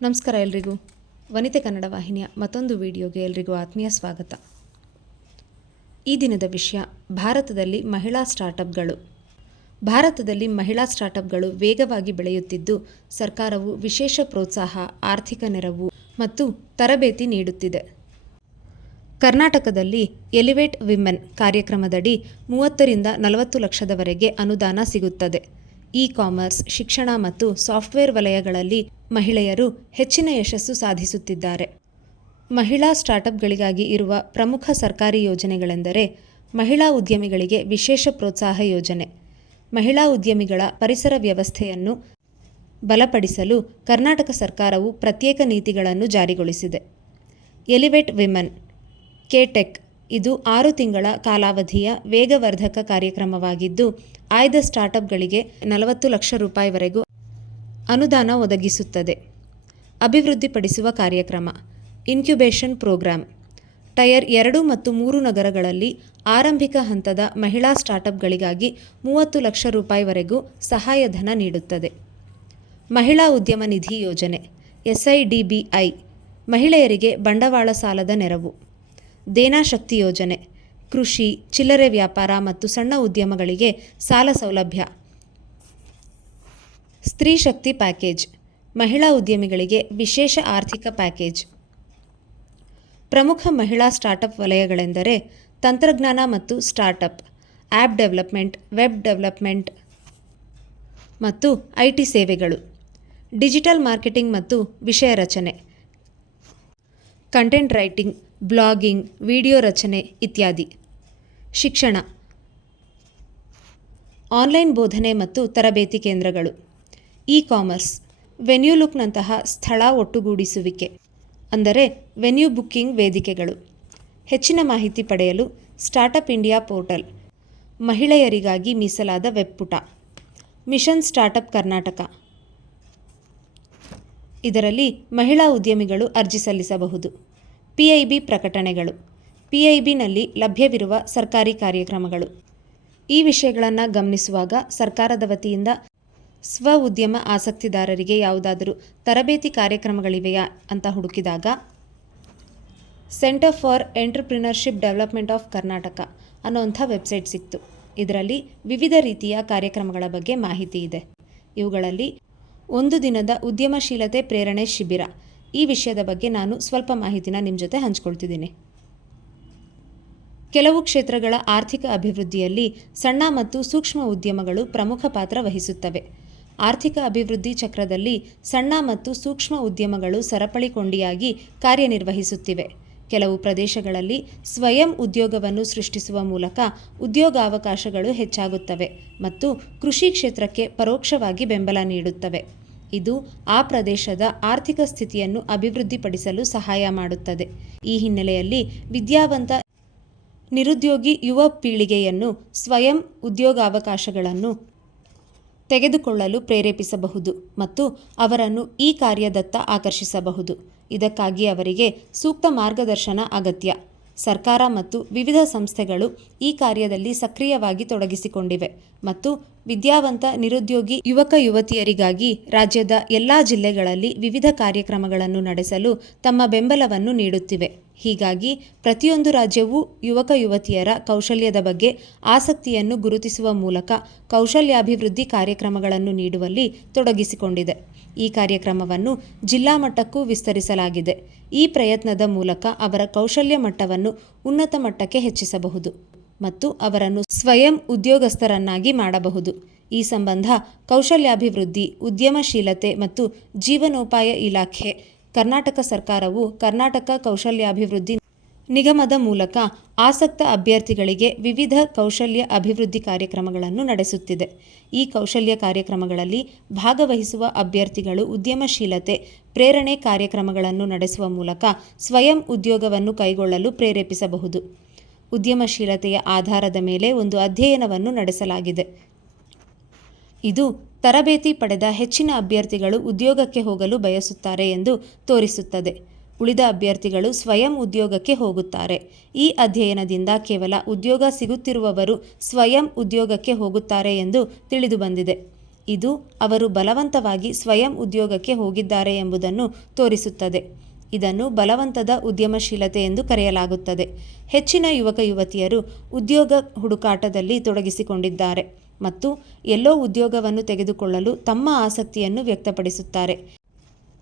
ನಮಸ್ಕಾರ ಎಲ್ರಿಗೂ. ವನಿತೆ ಕನ್ನಡ ವಾಹಿನಿಯ ಮತ್ತೊಂದು ವಿಡಿಯೋಗೆ ಎಲ್ರಿಗೂ ಆತ್ಮೀಯ ಸ್ವಾಗತ. ಈ ದಿನದ ವಿಷಯ ಭಾರತದಲ್ಲಿ ಮಹಿಳಾ ಸ್ಟಾರ್ಟಪ್ಗಳು. ಭಾರತದಲ್ಲಿ ಮಹಿಳಾ ಸ್ಟಾರ್ಟಪ್ಗಳು ವೇಗವಾಗಿ ಬೆಳೆಯುತ್ತಿದ್ದು, ಸರ್ಕಾರವು ವಿಶೇಷ ಪ್ರೋತ್ಸಾಹ, ಆರ್ಥಿಕ ನೆರವು ಮತ್ತು ತರಬೇತಿ ನೀಡುತ್ತಿದೆ. ಕರ್ನಾಟಕದಲ್ಲಿ ಎಲಿವೇಟ್ ವಿಮೆನ್ ಕಾರ್ಯಕ್ರಮದಡಿ 30 ರಿಂದ 40 ಲಕ್ಷದವರೆಗೆ ಅನುದಾನ ಸಿಗುತ್ತದೆ. ಇ-ಕಾಮರ್ಸ್, ಶಿಕ್ಷಣ ಮತ್ತು ಸಾಫ್ಟ್ವೇರ್ ವಲಯಗಳಲ್ಲಿ ಮಹಿಳೆಯರು ಹೆಚ್ಚಿನ ಯಶಸ್ಸು ಸಾಧಿಸುತ್ತಿದ್ದಾರೆ. ಮಹಿಳಾ ಸ್ಟಾರ್ಟಪ್ಗಳಿಗಾಗಿ ಇರುವ ಪ್ರಮುಖ ಸರ್ಕಾರಿ ಯೋಜನೆಗಳೆಂದರೆ ಮಹಿಳಾ ಉದ್ಯಮಿಗಳಿಗೆ ವಿಶೇಷ ಪ್ರೋತ್ಸಾಹ ಯೋಜನೆ. ಮಹಿಳಾ ಉದ್ಯಮಿಗಳ ಪರಿಸರ ವ್ಯವಸ್ಥೆಯನ್ನು ಬಲಪಡಿಸಲು ಕರ್ನಾಟಕ ಸರ್ಕಾರವು ಪ್ರತ್ಯೇಕ ನೀತಿಗಳನ್ನು ಜಾರಿಗೊಳಿಸಿದೆ. ಎಲಿವೇಟ್ ವಿಮೆನ್ ಕೆಟೆಕ್ ಇದು 6 ತಿಂಗಳ ಕಾಲಾವಧಿಯ ವೇಗವರ್ಧಕ ಕಾರ್ಯಕ್ರಮವಾಗಿದ್ದು, ಆಯ್ದ ಸ್ಟಾರ್ಟಪ್ಗಳಿಗೆ 40 ಲಕ್ಷ ರೂಪಾಯಿವರೆಗೂ ಅನುದಾನ ಒದಗಿಸುತ್ತದೆ. ಅಭಿವೃದ್ಧಿಪಡಿಸುವ ಕಾರ್ಯಕ್ರಮ ಇನ್ಕ್ಯುಬೇಷನ್ ಪ್ರೋಗ್ರಾಂ ಟೈರ್ 2 ಮತ್ತು 3 ನಗರಗಳಲ್ಲಿ ಆರಂಭಿಕ ಹಂತದ ಮಹಿಳಾ ಸ್ಟಾರ್ಟಪ್ಗಳಿಗಾಗಿ 30 ಲಕ್ಷ ರೂಪಾಯಿವರೆಗೂ ಸಹಾಯಧನ ನೀಡುತ್ತದೆ. ಮಹಿಳಾ ಉದ್ಯಮ ನಿಧಿ ಯೋಜನೆ SIDBI ಮಹಿಳೆಯರಿಗೆ ಬಂಡವಾಳ ಸಾಲದ ನೆರವು. ದೇನಾ ಶಕ್ತಿ ಯೋಜನೆ ಕೃಷಿ, ಚಿಲ್ಲರೆ ವ್ಯಾಪಾರ ಮತ್ತು ಸಣ್ಣ ಉದ್ಯಮಗಳಿಗೆ ಸಾಲ ಸೌಲಭ್ಯ. ಸ್ತ್ರೀ ಶಕ್ತಿ ಪ್ಯಾಕೇಜ್ ಮಹಿಳಾ ಉದ್ಯಮಿಗಳಿಗೆ ವಿಶೇಷ ಆರ್ಥಿಕ ಪ್ಯಾಕೇಜ್. ಪ್ರಮುಖ ಮಹಿಳಾ ಸ್ಟಾರ್ಟಪ್ ವಲಯಗಳೆಂದರೆ ತಂತ್ರಜ್ಞಾನ ಮತ್ತು startup, app development, web development ಮತ್ತು IT ಸೇವೆಗಳು, ಡಿಜಿಟಲ್ ಮಾರ್ಕೆಟಿಂಗ್ ಮತ್ತು ವಿಷಯ ರಚನೆ, ಕಂಟೆಂಟ್ ರೈಟಿಂಗ್, ಬ್ಲಾಗಿಂಗ್, ವಿಡಿಯೋ ರಚನೆ ಇತ್ಯಾದಿ. ಶಿಕ್ಷಣ, ಆನ್ಲೈನ್ ಬೋಧನೆ ಮತ್ತು ತರಬೇತಿ ಕೇಂದ್ರಗಳು. ಇ-ಕಾಮರ್ಸ್, ವೆನ್ಯೂ ಲುಕ್ನಂತಹ ಸ್ಥಳ ಒಟ್ಟುಗೂಡಿಸುವಿಕೆ ಅಂದರೆ ವೆನ್ಯೂ ಬುಕ್ಕಿಂಗ್ ವೇದಿಕೆಗಳು. ಹೆಚ್ಚಿನ ಮಾಹಿತಿ ಪಡೆಯಲು ಸ್ಟಾರ್ಟಪ್ ಇಂಡಿಯಾ ಪೋರ್ಟಲ್, ಮಹಿಳೆಯರಿಗಾಗಿ ಮೀಸಲಾದ ವೆಬ್ ಪುಟ. ಮಿಷನ್ ಸ್ಟಾರ್ಟಪ್ ಕರ್ನಾಟಕ ಇದರಲ್ಲಿ ಮಹಿಳಾ ಉದ್ಯಮಿಗಳು ಅರ್ಜಿ ಸಲ್ಲಿಸಬಹುದು. PIB ಪ್ರಕಟಣೆಗಳು, PIBನಲ್ಲಿ ಲಭ್ಯವಿರುವ ಸರ್ಕಾರಿ ಕಾರ್ಯಕ್ರಮಗಳು. ಈ ವಿಷಯಗಳನ್ನು ಗಮನಿಸುವಾಗ ಸರ್ಕಾರದ ವತಿಯಿಂದ ಸ್ವ ಉದ್ಯಮ ಆಸಕ್ತಿದಾರರಿಗೆ ಯಾವುದಾದರೂ ತರಬೇತಿ ಕಾರ್ಯಕ್ರಮಗಳಿವೆಯಾ ಅಂತ ಹುಡುಕಿದಾಗ centre for entrepreneurship development of Karnataka ಅನ್ನೋಂಥ ವೆಬ್ಸೈಟ್ ಸಿಕ್ತು. ಇದರಲ್ಲಿ ವಿವಿಧ ರೀತಿಯ ಕಾರ್ಯಕ್ರಮಗಳ ಬಗ್ಗೆ ಮಾಹಿತಿ ಇದೆ. ಇವುಗಳಲ್ಲಿ 1 ದಿನದ ಉದ್ಯಮಶೀಲತೆ ಪ್ರೇರಣೆ ಶಿಬಿರ, ಈ ವಿಷಯದ ಬಗ್ಗೆ ನಾನು ಸ್ವಲ್ಪ ಮಾಹಿತಿನ ನಿಮ್ಮ ಜೊತೆ ಹಂಚ್ಕೊಳ್ತಿದ್ದೀನಿ. ಕೆಲವು ಕ್ಷೇತ್ರಗಳ ಆರ್ಥಿಕ ಅಭಿವೃದ್ಧಿಯಲ್ಲಿ ಸಣ್ಣ ಮತ್ತು ಸೂಕ್ಷ್ಮ ಉದ್ಯಮಗಳು ಪ್ರಮುಖ ಪಾತ್ರ ವಹಿಸುತ್ತವೆ. ಆರ್ಥಿಕ ಅಭಿವೃದ್ಧಿ ಚಕ್ರದಲ್ಲಿ ಸಣ್ಣ ಮತ್ತು ಸೂಕ್ಷ್ಮ ಉದ್ಯಮಗಳು ಸರಪಳಿ ಕೊಂಡಿಯಾಗಿ ಕಾರ್ಯನಿರ್ವಹಿಸುತ್ತಿವೆ. ಕೆಲವು ಪ್ರದೇಶಗಳಲ್ಲಿ ಸ್ವಯಂ ಉದ್ಯೋಗವನ್ನು ಸೃಷ್ಟಿಸುವ ಮೂಲಕ ಉದ್ಯೋಗಾವಕಾಶಗಳು ಹೆಚ್ಚಾಗುತ್ತವೆ ಮತ್ತು ಕೃಷಿ ಕ್ಷೇತ್ರಕ್ಕೆ ಪರೋಕ್ಷವಾಗಿ ಬೆಂಬಲ ನೀಡುತ್ತವೆ. ಇದು ಆ ಪ್ರದೇಶದ ಆರ್ಥಿಕ ಸ್ಥಿತಿಯನ್ನು ಅಭಿವೃದ್ಧಿಪಡಿಸಲು ಸಹಾಯ ಮಾಡುತ್ತದೆ. ಈ ಹಿನ್ನೆಲೆಯಲ್ಲಿ ವಿದ್ಯಾವಂತ ನಿರುದ್ಯೋಗಿ ಯುವ ಪೀಳಿಗೆಯನ್ನು ಸ್ವಯಂ ಉದ್ಯೋಗಾವಕಾಶಗಳನ್ನು ತೆಗೆದುಕೊಳ್ಳಲು ಪ್ರೇರೇಪಿಸಬಹುದು ಮತ್ತು ಅವರನ್ನು ಈ ಕಾರ್ಯದತ್ತ ಆಕರ್ಷಿಸಬಹುದು. ಇದಕ್ಕಾಗಿ ಅವರಿಗೆ ಸೂಕ್ತ ಮಾರ್ಗದರ್ಶನ ಅಗತ್ಯ. ಸರ್ಕಾರ ಮತ್ತು ವಿವಿಧ ಸಂಸ್ಥೆಗಳು ಈ ಕಾರ್ಯದಲ್ಲಿ ಸಕ್ರಿಯವಾಗಿ ತೊಡಗಿಸಿಕೊಂಡಿವೆ ಮತ್ತು ವಿದ್ಯಾವಂತ ನಿರುದ್ಯೋಗಿ ಯುವಕ ಯುವತಿಯರಿಗಾಗಿ ರಾಜ್ಯದ ಎಲ್ಲ ಜಿಲ್ಲೆಗಳಲ್ಲಿ ವಿವಿಧ ಕಾರ್ಯಕ್ರಮಗಳನ್ನು ನಡೆಸಲು ತಮ್ಮ ಬೆಂಬಲವನ್ನು ನೀಡುತ್ತಿವೆ. ಹೀಗಾಗಿ ಪ್ರತಿಯೊಂದು ರಾಜ್ಯವೂ ಯುವಕ ಯುವತಿಯರ ಕೌಶಲ್ಯದ ಬಗ್ಗೆ ಆಸಕ್ತಿಯನ್ನು ಗುರುತಿಸುವ ಮೂಲಕ ಕೌಶಲ್ಯಾಭಿವೃದ್ಧಿ ಕಾರ್ಯಕ್ರಮಗಳನ್ನು ನೀಡುವಲ್ಲಿ ತೊಡಗಿಸಿಕೊಂಡಿದೆ. ಈ ಕಾರ್ಯಕ್ರಮವನ್ನು ಜಿಲ್ಲಾ ಮಟ್ಟಕ್ಕೂ ವಿಸ್ತರಿಸಲಾಗಿದೆ. ಈ ಪ್ರಯತ್ನದ ಮೂಲಕ ಅವರ ಕೌಶಲ್ಯ ಮಟ್ಟವನ್ನು ಉನ್ನತ ಮಟ್ಟಕ್ಕೆ ಹೆಚ್ಚಿಸಬಹುದು ಮತ್ತು ಅವರನ್ನು ಸ್ವಯಂ ಉದ್ಯೋಗಸ್ಥರನ್ನಾಗಿ ಮಾಡಬಹುದು. ಈ ಸಂಬಂಧ ಕೌಶಲ್ಯಾಭಿವೃದ್ಧಿ, ಉದ್ಯಮಶೀಲತೆ ಮತ್ತು ಜೀವನೋಪಾಯ ಇಲಾಖೆ, ಕರ್ನಾಟಕ ಸರ್ಕಾರವು ಕರ್ನಾಟಕ ಕೌಶಲ್ಯಾಭಿವೃದ್ಧಿ ನಿಗಮದ ಮೂಲಕ ಆಸಕ್ತ ಅಭ್ಯರ್ಥಿಗಳಿಗೆ ವಿವಿಧ ಕೌಶಲ್ಯ ಅಭಿವೃದ್ಧಿ ಕಾರ್ಯಕ್ರಮಗಳನ್ನು ನಡೆಸುತ್ತಿದೆ. ಈ ಕೌಶಲ್ಯ ಕಾರ್ಯಕ್ರಮಗಳಲ್ಲಿ ಭಾಗವಹಿಸುವ ಅಭ್ಯರ್ಥಿಗಳು ಉದ್ಯಮಶೀಲತೆ ಪ್ರೇರಣೆ ಕಾರ್ಯಕ್ರಮಗಳನ್ನು ನಡೆಸುವ ಮೂಲಕ ಸ್ವಯಂ ಉದ್ಯೋಗವನ್ನು ಕೈಗೊಳ್ಳಲು ಪ್ರೇರೇಪಿಸಬಹುದು. ಉದ್ಯಮಶೀಲತೆಯ ಆಧಾರದ ಮೇಲೆ ಒಂದು ಅಧ್ಯಯನವನ್ನು ನಡೆಸಲಾಗಿದೆ. ಇದು ತರಬೇತಿ ಪಡೆದ ಹೆಚ್ಚಿನ ಅಭ್ಯರ್ಥಿಗಳು ಉದ್ಯೋಗಕ್ಕೆ ಹೋಗಲು ಬಯಸುತ್ತಾರೆ ಎಂದು ತೋರಿಸುತ್ತದೆ. ಉಳಿದ ಅಭ್ಯರ್ಥಿಗಳು ಸ್ವಯಂ ಉದ್ಯೋಗಕ್ಕೆ ಹೋಗುತ್ತಾರೆ. ಈ ಅಧ್ಯಯನದಿಂದ ಕೇವಲ ಉದ್ಯೋಗ ಸಿಗುತ್ತಿರುವವರು ಸ್ವಯಂ ಉದ್ಯೋಗಕ್ಕೆ ಹೋಗುತ್ತಾರೆ ಎಂದು ತಿಳಿದುಬಂದಿದೆ. ಇದು ಅವರು ಬಲವಂತವಾಗಿ ಸ್ವಯಂ ಉದ್ಯೋಗಕ್ಕೆ ಹೋಗಿದ್ದಾರೆ ಎಂಬುದನ್ನು ತೋರಿಸುತ್ತದೆ. ಇದನ್ನು ಬಲವಂತದ ಉದ್ಯಮಶೀಲತೆ ಎಂದು ಕರೆಯಲಾಗುತ್ತದೆ. ಹೆಚ್ಚಿನ ಯುವಕ ಯುವತಿಯರು ಉದ್ಯೋಗ ಹುಡುಕಾಟದಲ್ಲಿ ತೊಡಗಿಸಿಕೊಂಡಿದ್ದಾರೆ ಮತ್ತು ಎಲ್ಲೋ ಉದ್ಯೋಗವನ್ನು ತೆಗೆದುಕೊಳ್ಳಲು ತಮ್ಮ ಆಸಕ್ತಿಯನ್ನು ವ್ಯಕ್ತಪಡಿಸುತ್ತಾರೆ.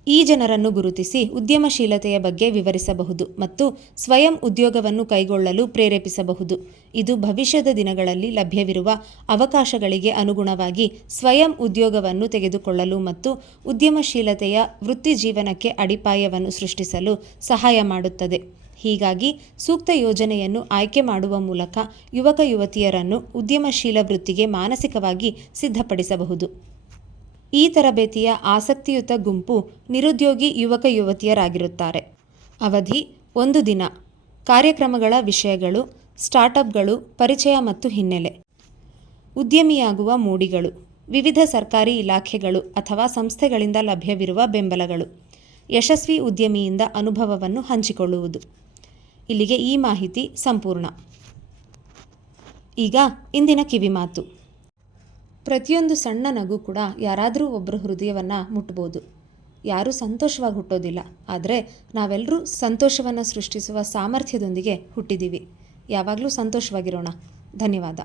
ಈ ಜನರನ್ನು ಗುರುತಿಸಿ ಉದ್ಯಮಶೀಲತೆಯ ಬಗ್ಗೆ ವಿವರಿಸಬಹುದು ಮತ್ತು ಸ್ವಯಂ ಉದ್ಯೋಗವನ್ನು ಕೈಗೊಳ್ಳಲು ಪ್ರೇರೇಪಿಸಬಹುದು. ಇದು ಭವಿಷ್ಯದ ದಿನಗಳಲ್ಲಿ ಲಭ್ಯವಿರುವ ಅವಕಾಶಗಳಿಗೆ ಅನುಗುಣವಾಗಿ ಸ್ವಯಂ ಉದ್ಯೋಗವನ್ನು ತೆಗೆದುಕೊಳ್ಳಲು ಮತ್ತು ಉದ್ಯಮಶೀಲತೆಯ ವೃತ್ತಿಜೀವನಕ್ಕೆ ಅಡಿಪಾಯವನ್ನು ಸೃಷ್ಟಿಸಲು ಸಹಾಯ ಮಾಡುತ್ತದೆ. ಹೀಗಾಗಿ ಸೂಕ್ತ ಯೋಜನೆಯನ್ನು ಆಯ್ಕೆ ಮಾಡುವ ಮೂಲಕ ಯುವಕ ಯುವತಿಯರನ್ನು ಉದ್ಯಮಶೀಲ ವೃತ್ತಿಗೆ ಮಾನಸಿಕವಾಗಿ ಸಿದ್ಧಪಡಿಸಬಹುದು. ಈ ತರಬೇತಿಯ ಆಸಕ್ತಿಯುತ ಗುಂಪು ನಿರುದ್ಯೋಗಿ ಯುವಕ ಯುವತಿಯರಾಗಿರುತ್ತಾರೆ. ಅವಧಿ 1 ದಿನ. ಕಾರ್ಯಕ್ರಮಗಳ ವಿಷಯಗಳು: ಸ್ಟಾರ್ಟ್ಅಪ್ಗಳು, ಪರಿಚಯ ಮತ್ತು ಹಿನ್ನೆಲೆ. ಉದ್ಯಮಿಯಾಗುವ ಮೋಡಿಗಳು: ವಿವಿಧ ಸರ್ಕಾರಿ ಇಲಾಖೆಗಳು ಅಥವಾ ಸಂಸ್ಥೆಗಳಿಂದ ಲಭ್ಯವಿರುವ ಬೆಂಬಲಗಳು. ಯಶಸ್ವಿ ಉದ್ಯಮಿಯಿಂದ ಅನುಭವವನ್ನು ಹಂಚಿಕೊಳ್ಳುವುದು. ಇಲ್ಲಿಗೆ ಈ ಮಾಹಿತಿ ಸಂಪೂರ್ಣ. ಈಗ ಇಂದಿನ ಕಿವಿಮಾತು. ಪ್ರತಿಯೊಂದು ಸಣ್ಣ ನಗು ಕೂಡ ಯಾರಾದರೂ ಒಬ್ಬರ ಹೃದಯವನ್ನು ಮುಟ್ಬೋದು. ಯಾರೂ ಸಂತೋಷವಾಗಿ ಹುಟ್ಟೋದಿಲ್ಲ, ಆದರೆ ನಾವೆಲ್ಲರೂ ಸಂತೋಷವನ್ನು ಸೃಷ್ಟಿಸುವ ಸಾಮರ್ಥ್ಯದೊಂದಿಗೆ ಹುಟ್ಟಿದ್ದೀವಿ. ಯಾವಾಗಲೂ ಸಂತೋಷವಾಗಿರೋಣ. ಧನ್ಯವಾದ.